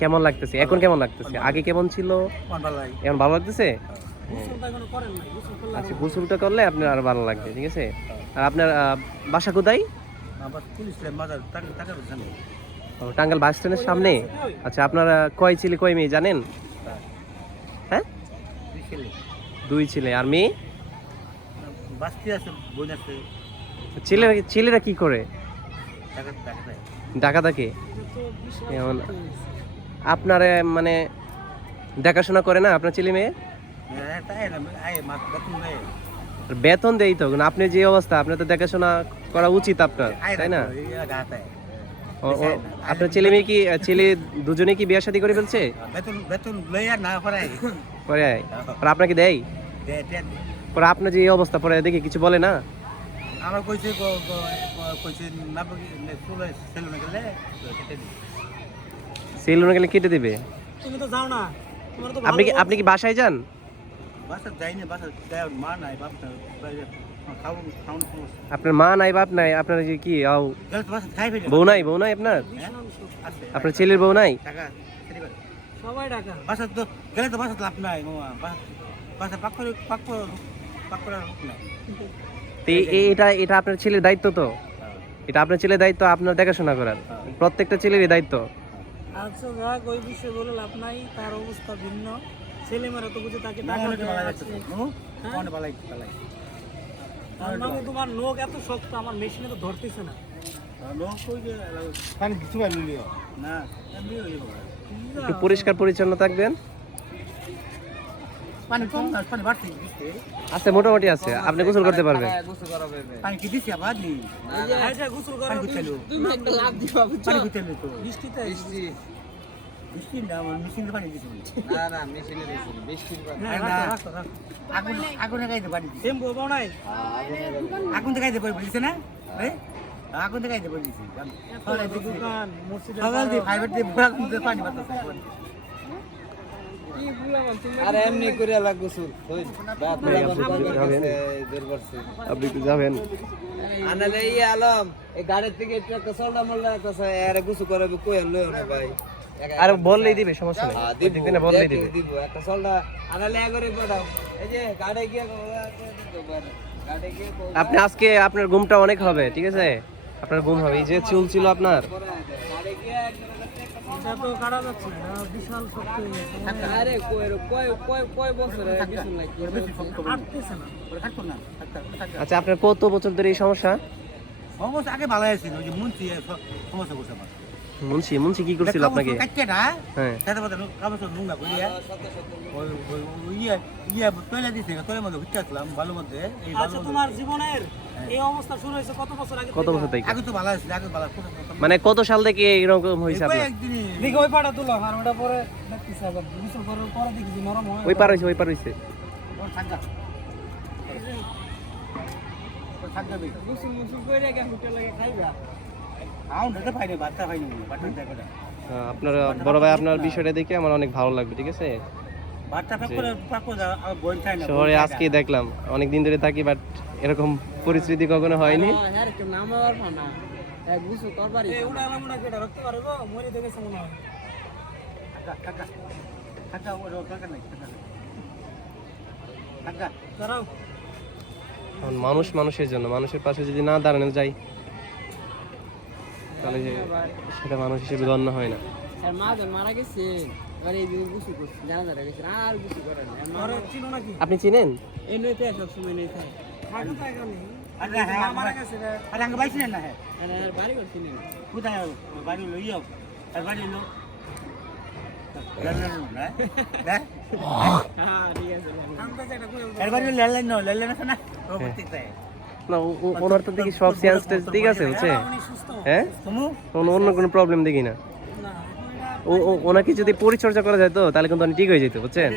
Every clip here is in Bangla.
কেমন লাগতেছে এখন? কেমন লাগতেছে? আগে কেমন ছিল? এখন ভালো লাগতেছে? আচ্ছা, গোসলটা করলে আপনার আরো ভালো লাগবে, ঠিক আছে। আর আপনার বাসা কোথায়? টাঙ্গাইল বাস স্ট্যান্ডের সামনে। আচ্ছা, আপনারা কয় ছেলে কয় মেয়ে জানেন? হ্যাঁ, 2 ছেলে। আর মেয়ে? ছেলেরা কি করে? ঢাকা থাকে। আপনার মানে দেখাশোনা করে না আপনার ছেলে মেয়ে? বেতন দেই তো, আপনি যে অবস্থা, আপনার তো দেখাশোনা করা উচিত আপনার, তাই না? আপনার ছেলে মেয়ে কি, ছেলে দুজনে কি বিয়ে শাদী করে ফেলছে? পরে আপনাকে দেয়? পরে আপনার যে অবস্থা, পরে দেখে কিছু বলে না? আমার কইছে সেলুনে গেলে কেটে দিবে। তুমি তো যাও না, আপনি কি বাসায় যান? বাসায় যাই না, বাসায় মা নাই, বাপ নাই, আপনার মা নাই, বাপ নাই, আপনার যে কি বউ নাই? বউ নাই আপনার? আপনার ছেলের বউ নাই? সবাই ঢাকা। বাসা তো গেলে তো বাসা লাভ নাই, বাসা পাক করে নাই। এটা আপনার ছেলের দায়িত্ব তো, এটা আপনার ছেলের দায়িত্ব আপনার দেখাশোনা করার, প্রত্যেকটা ছেলেরই দায়িত্ব। আচ্ছা যাক, ওই বিষয়ে বলে লাভ নাই, তার অবস্থা ভিন্ন। ছেলে মেয়েরা তো বুঝে তাকে টাকা তোমার নখ এত শক্ত, আমার মেশিনে তো ধরতেছে না। একটু পরিষ্কার পরিচ্ছন্ন থাকবেন। আছে, মোটামুটি আছে, আপনি গোসল করতে পারবেন। আগুন দেখাইতে পারি বলছে না, আগুন দেখাইতে পারি পানি আরে এমনি করে লাগছুল আপনি কি যাবেন? আনালে ই আলম এই গাড়ির থেকে একটু একটা সোল্ডা মোল্ডা একটা আরে গুছু করে কই লইও না ভাই। আরে বললেই দিবে, সমস্যা নেই, দিনে বললেই দিবে। দিব একটা সোল্ডা আনালে একরে পাঠাও। এই যে গাড়ি গিয়ে গাড়ি গিয়ে আপনি আজকে আপনার ঘুমটা অনেক হবে, ঠিক আছে? আপনার ঘুম হবে। এই যে চুল ছিল আপনার, গাড়ি গিয়ে এটা তো কাটা যাচ্ছে না, বিশাল শক্ত হয়ে গেছে। আরে কয় বছর বিশুন লাগি কাটতেছে না। আচ্ছা, আপনার কত বছর ধরে এই সমস্যা? সমস্যা আগে ভালো আছিল, ওই যে মুন্সি সমস্যা করছে আমার। মুন্সি কি করছিল আপনাকে? কাটতে না, হ্যাঁ, সাথে সাথে কাগজ নুঙ্গা করিয়া তৈলা দিছে, তৈলের মধ্যে ঘুরতে আসলাম ভালো মধ্যে। আচ্ছা, তোমার জীবনের এই অবস্থা শুরু হয়েছে কত বছর আগে? কত বছর থেকে? আগে তো ভালো আছিল, আগে ভালো মানে কত সাল থেকে এরকম হয়েছে আপনার? একদিনই দেখি ওই পাটা তুলো, আর ওটা পরে দেখতেছি, আবার গোসল করার পরে দেখি নরম হয়। ওই পার হয়েছে। থাকা গোসল করে গিয়ে হোটেলে খাইবা। আপনার বড় ভাই, আপনার বিষয়টা দেখে আমার অনেক ভালো লাগবে, ঠিক আছে? শহরে আজকে দেখলাম, অনেক দিন ধরে থাকি, বাট এরকম পরিস্থিতি কখনো হয়নি। মানুষ মানুষের জন্য, মানুষের পাশে যদি না দাঁড়ানো যায়, তাহলে সেটা মানুষ হিসেবে গণ্য হয় না। মারা গেছে, আপনি চিনেন? এই নইতে সব সময় নেই থাকে বাড়ি করছি না, ওনার তো দেখি সব চেঞ্জ ঠিক আছে, বুঝছে? হ্যাঁ, অন্য কোনো প্রবলেম দেখি না। ওনাকে যদি পরিচর্যা করা যায় তো, তাহলে কিন্তু অনেক ঠিক হয়ে যেত, বুঝছেন?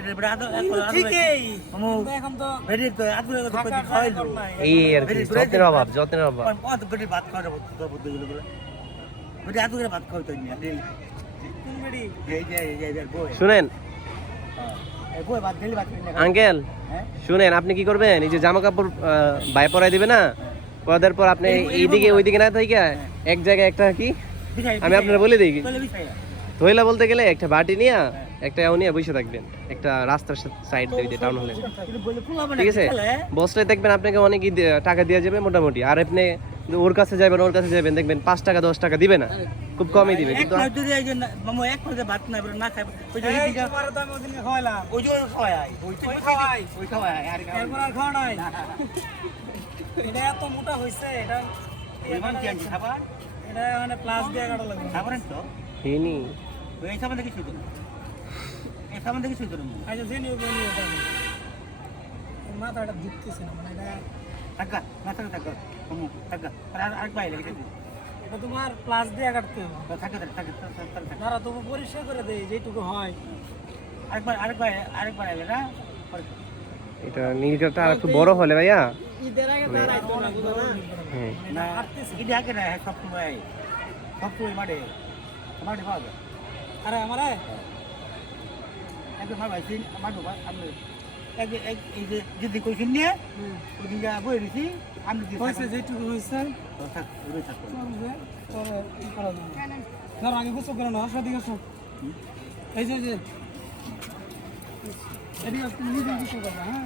এই আর কি, যত্নের অভাব। শুনেন আঙ্কেল, শুনেন, আপনি কি করবেন? এই যে জামা কাপড় বাইরে পরাই দিবে না, পরাদের পর আপনি এইদিকে ওইদিকে না থেকে এক জায়গায় একটা কি, আমি আপনার বলে দিই, ধইলা বলতে গেলে একটা বাটি নিয়ে একটা এও নিয়ে বসে থাকবেন একটা রাস্তার সাইড দিয়ে টাউন হলে, কিন্তু বলে ফুলাবে না ঠিক আছে? খেলে বসলে দেখবেন আপনাকে অনেক টাকা দিয়ে যাবে মোটামুটি, আর আপনি ওর কাছে যাবেন দেখবেন 5 টাকা 10 টাকা দিবে না, খুব কমই দিবে। এক কিন্তু প্লেট যদি এই যে মামু এক প্লেটে ভাত না বেরো না খাবে ওই যে এই তোমারে তো আমি ওদিনকে খাওয়াইলাম, ওই যে খাওয়াই ওই খাওয়াই, ওই খাওয়াই আর এরপর আর খাওয়া নাই। এটা এত মোটা হয়েছে, এটা ওই মান কি আনছি খাবার এটা মানে প্লাস দিয়ে কাটা লাগবে। খাবারেন তো হেনি ওই সামনে দেখি শুধু এই সামনে দেখি শুধু আচ্ছা জেনে বলি এটা মাথাটা ঢুকতেছে না, মানে এটা টাকা মাথা টাকা মামু টাকা আর আর বাইরে লেগে দিবি এটা তোমার প্লাস দিয়ে কাটতে হবে। টাকা টাকা তারা তবু পরিষ্কার করে দেয় যেটুকু হয়। আরেকবার এলে না এটা নীলটা আর একটু বড় হলে ভাইয়া, ঈদের আগে তারা আইতো না, বুঝো না? হ্যাঁ না এটা আগে না সব সময় মাঠে মাঠে পাওয়া যায় আরে আমারে একদম ভাই আমার বাবা আমি এই যে যদি কইছেন নিয়ে ওই দিন যা বই দিছি আমি দিছি হয়েছে যেটুকু হয়েছে থাক ওই থাক চলবে, পরে কি করা যাবে। ধরো আগে গোসল করে নাও, সদিকে সব এই যে এদিকে তুমি নিজে গোসল করবে, হ্যাঁ